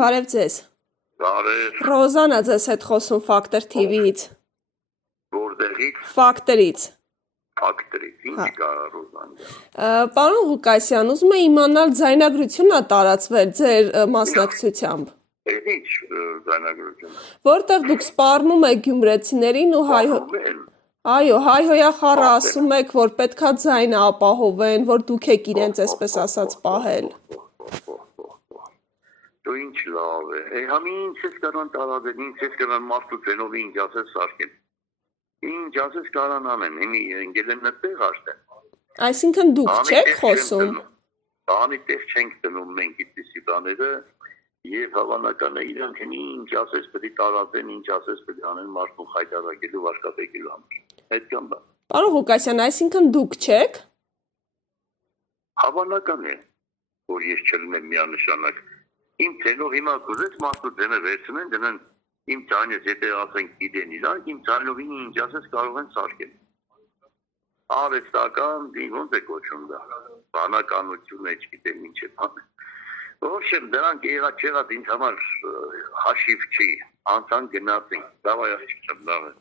Բարև ձեզ։ Բարև։ Ռոզանա ձեզ հետ խոսում Factor TV-ից։ Որտեղից։ Factor-ից։ Factor-ից, ինչ կա Ռոզանա։ Պարոն Ղուկասյան, ուզում եմ իմանալ ձայնագրությունն է տարածվել ձեր մասնակցությամբ։ Ինչ ձայնագրություն։ Որտեղ դուք սպառնում եք գյումրեցիներին ու Այո, հայհոյախառը ասում եք, որ պետքա ձայնը ապահովեն, որ դուք եք իրենց այսպես ասած պահել։ Դու ինչ լավ է։ Համի ինչ ես կարան տարածել, ինչ ես կարան մարդու ցենով ինչ ասես սարքեն։ Ինչ ասես կարան անեն, ինի ընկել են այդտեղ աշտեն։ Այսինքն դուք չեք խոսում։ Բանի տեղ չենք դնում մենք այդպիսի բաները։ Եվ հավանական է իրանք ինչ ասես պետք է տարածեն, ինչ ասես պետք է անեն մարդու խայտարակելու, վարկաբեկելու համար։ Այդքան բան։ Պարոն Ղուկասյան, այսինքն դուք չեք։ Հավանական է, որ ես չլինեմ միանշանակ։ Իմ ցենով հիմա կուզես մարդու ցենը վերցնեն, դնեն իմ ցանից եթե ասենք գիտեն իրանք, իմ ցանով ինչ ասես կարող են սարքել։ Արհեստական ոնց է կոչում դա։ Բանականություն է, չգիտեմ ինչ է բանը։ Ոչմ դրանք եղած ինձ համար հաշիվ չի, անցան գնացին, դավայ աղջիկ չեմ, լավ է։